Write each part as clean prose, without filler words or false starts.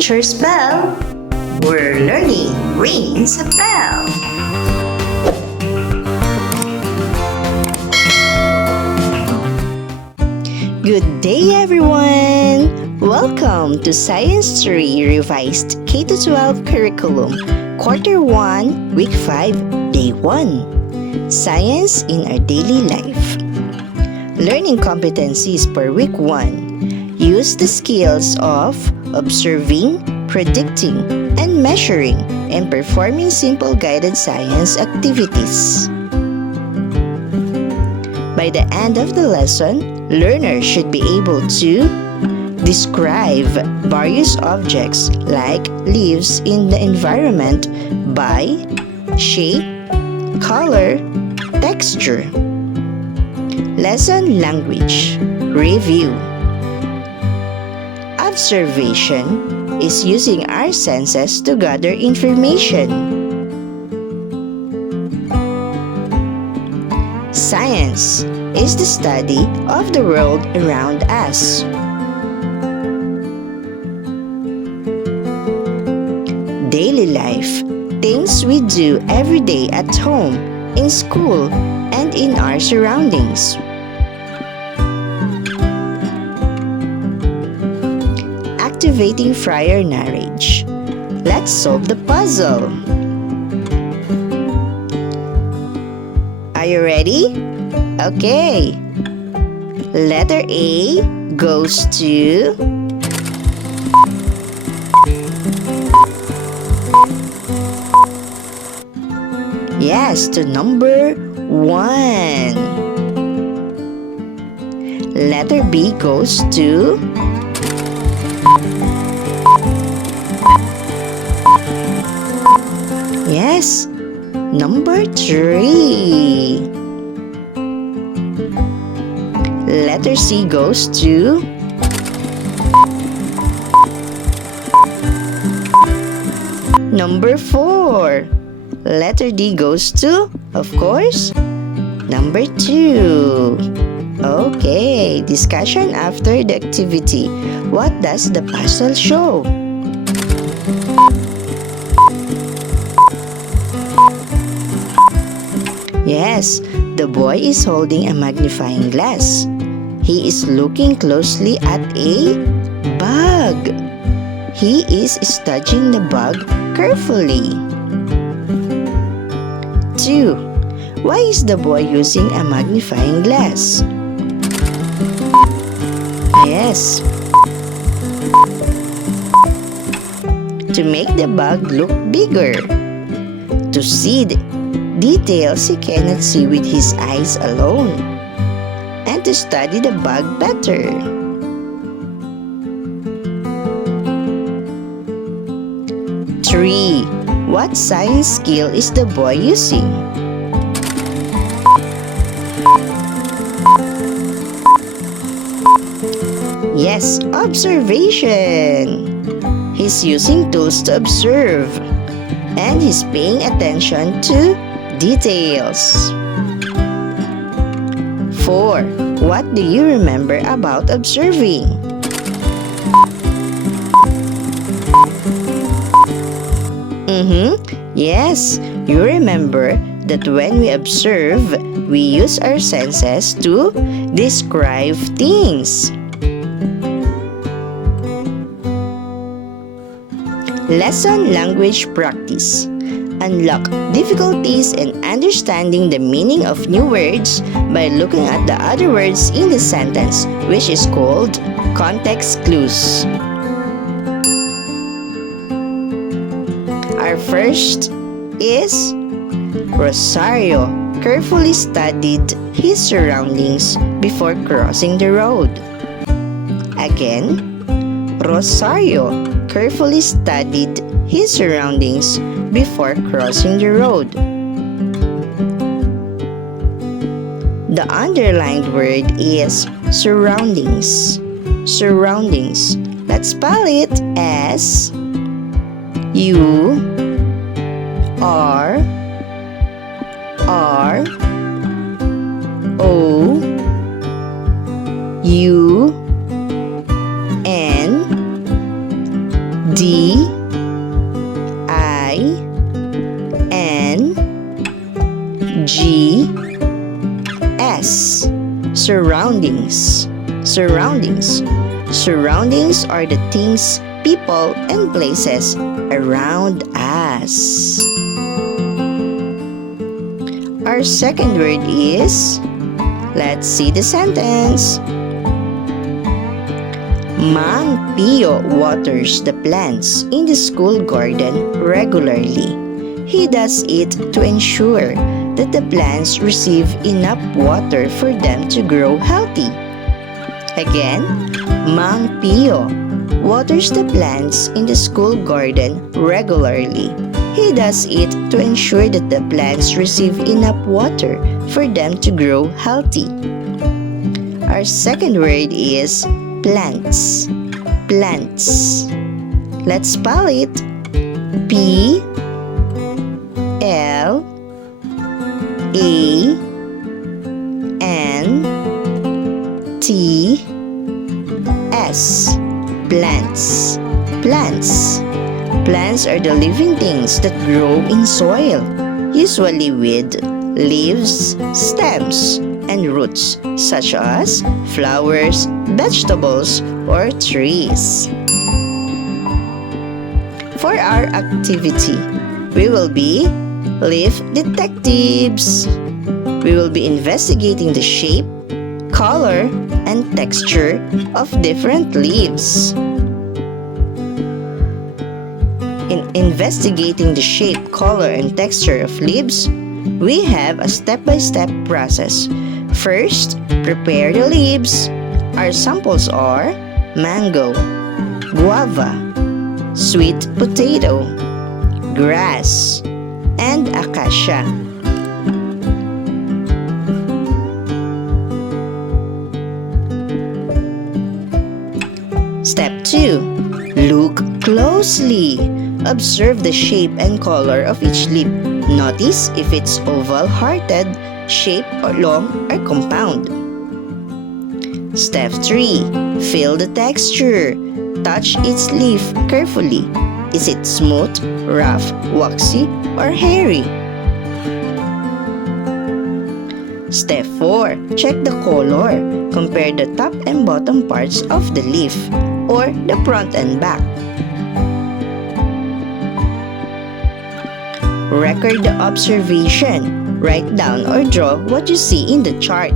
teacher's bell, we're learning rings a bell. Good day, everyone! Welcome to Science 3 Revised K-12 Curriculum, Quarter 1, Week 5, Day 1. Science in our daily life. Learning competencies for Week 1. Use the skills of observing, predicting, and measuring, and performing simple guided science activities. By the end of the lesson, learners should be able to describe various objects like leaves in the environment by shape, color, texture. Lesson language. Review. Observation is using our senses to gather information. Science is the study of the world around us. Daily life, things we do every day at home, in school, and in our surroundings. Activating prior knowledge. Let's solve the puzzle. Are you ready? Okay. Letter A goes to yes, to number 1. Letter B goes to yes, number 3. Letter C goes to number 4. Letter D goes to, of course, number 2. Okay, discussion after the activity. What does the puzzle show? Yes, the boy is holding a magnifying glass. He is looking closely at a bug. He is studying the bug carefully. 2. Why is the boy using a magnifying glass? Yes, to make the bug look bigger. To see the details he cannot see with his eyes alone. And to study the bug better. 3. What science skill is the boy using? Yes, observation. He's using tools to observe. And he's paying attention to details. 4. What do you remember about observing? Yes, you remember that when we observe, we use our senses to describe things. Lesson language practice. Unlock difficulties in understanding the meaning of new words by looking at the other words in the sentence, which is called context clues. Our first is Rosario carefully studied his surroundings before crossing the road. Again, Rosario carefully studied his surroundings before crossing the road. The underlined word is surroundings. Surroundings. Let's spell it as U-R-O-U-N-D D I N G S. Surroundings. Surroundings. Surroundings are the things, people, and places around us. Our second word is, let's see the sentence. Mang Pio waters the plants in the school garden regularly. He does it to ensure that the plants receive enough water for them to grow healthy. Again, Mang Pio waters the plants in the school garden regularly. He does it to ensure that the plants receive enough water for them to grow healthy. Our second word is plants. Plants. Let's spell it. P L A N T S. Plants. Plants. Plants are the living things that grow in soil, usually with leaves, stems, and roots, such as flowers, vegetables, or trees. For our activity, we will be leaf detectives. We will be investigating the shape, color, and texture of different leaves. In investigating the shape, color, and texture of leaves, we have a step-by-step process. First, prepare the leaves. Our samples are mango, guava, sweet potato, grass, and acacia. Step 2. Look closely. Observe the shape and color of each leaf. Notice if it's oval-hearted, shape, or long, or compound. Step 3. Feel the texture. Touch its leaf carefully. Is it smooth, rough, waxy, or hairy? Step 4. Check the color. Compare the top and bottom parts of the leaf, or the front and back. Record the observation. Write down or draw what you see in the chart.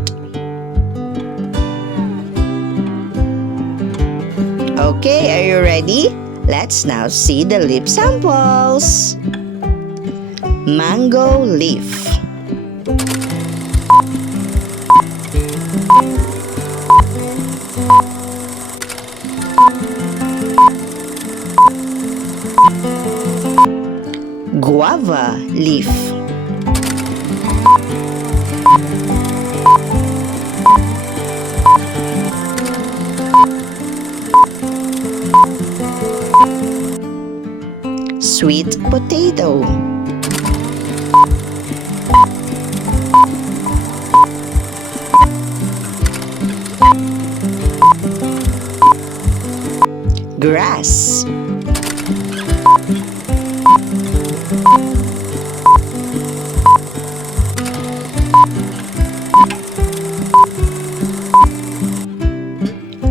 Okay, are you ready? Let's now see the leaf samples. Mango leaf. Guava leaf. Sweet potato. Grass.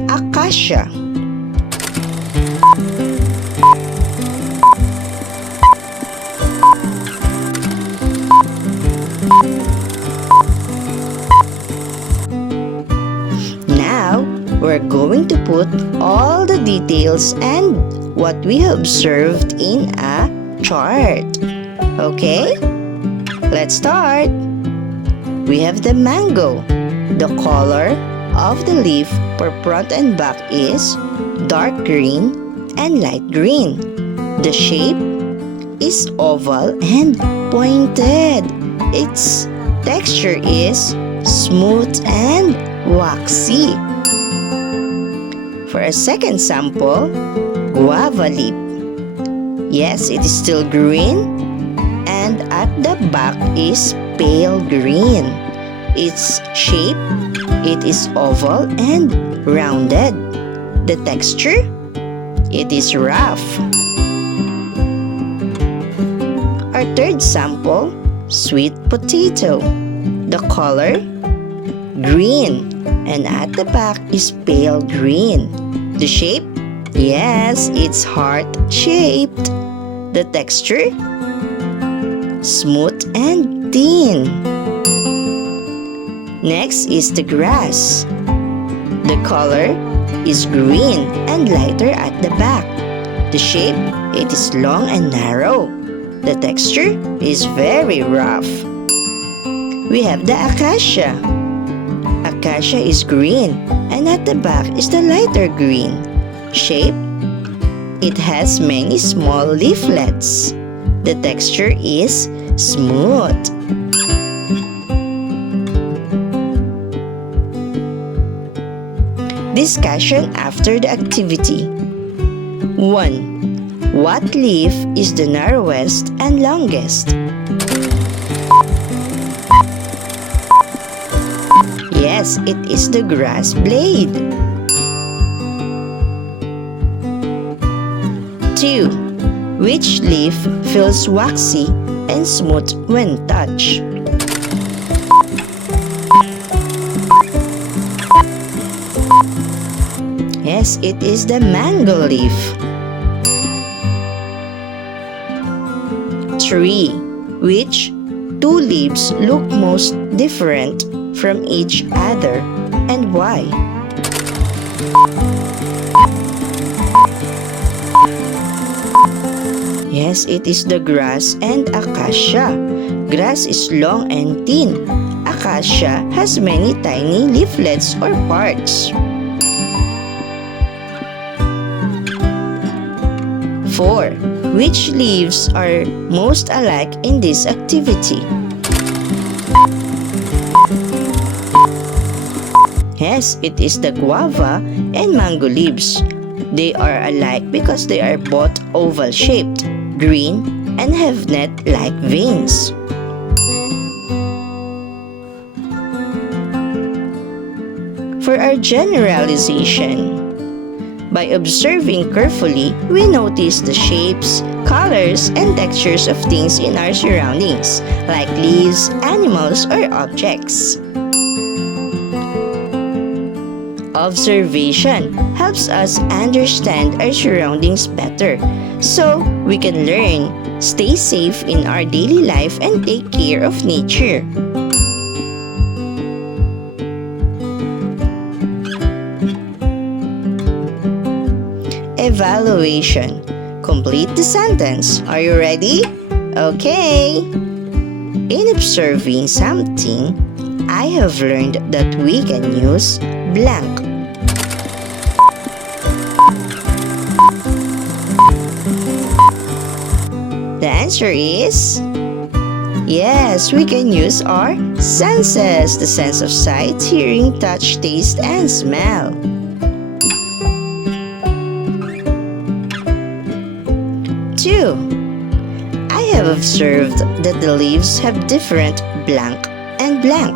Acacia. Now, we're going to put all the details and what we have observed in a chart. Okay? Let's start. We have the mango. The color of the leaf for front and back is dark green and light green. The shape is oval and pointed. Its texture is smooth and waxy. For a second sample, guava leaf. Yes, it is still green, and at the back is pale green. Its shape, it is oval and rounded. The texture, it is rough. our third sample, sweet potato. The color, green, and at the back is pale green. The shape, yes, it's heart-shaped. The texture, smooth and thin. Next is the grass. The color is green and lighter at the back. The shape, it is long and narrow. The texture is very rough. We have the acacia. Acacia is green and at the back is the lighter green. Shape, it has many small leaflets. The texture is smooth. Discussion after the activity. 1. What leaf is the narrowest and longest? Yes, it is the grass blade. 2. Which leaf feels waxy and smooth when touched? Yes, it is the mango leaf. 3. Which two leaves look most different from each other and why? Yes, it is the grass and acacia. Grass is long and thin. Acacia has many tiny leaflets or parts. 4. Which leaves are most alike in this activity? Yes, it is the guava and mango leaves. They are alike because they are both oval-shaped, green, and have net-like veins. For our generalization, by observing carefully, we notice the shapes, colors, and textures of things in our surroundings, like leaves, animals, or objects. Observation helps us understand our surroundings better, so we can learn, stay safe in our daily life, and take care of nature. Evaluation. Complete the sentence. Are you ready? Okay. In observing something, I have learned that we can use blank. The answer is yes, we can use our senses, the sense of sight, hearing, touch, taste, and smell. 2. I have observed that the leaves have different blank and blank.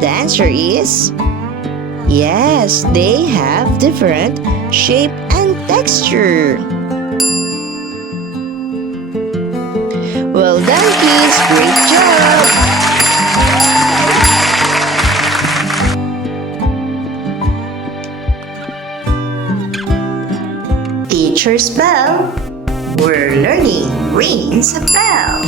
The answer is yes, they have different shape and texture. Well done, kids. Great job! Teacher's bell. We're learning rings a bell.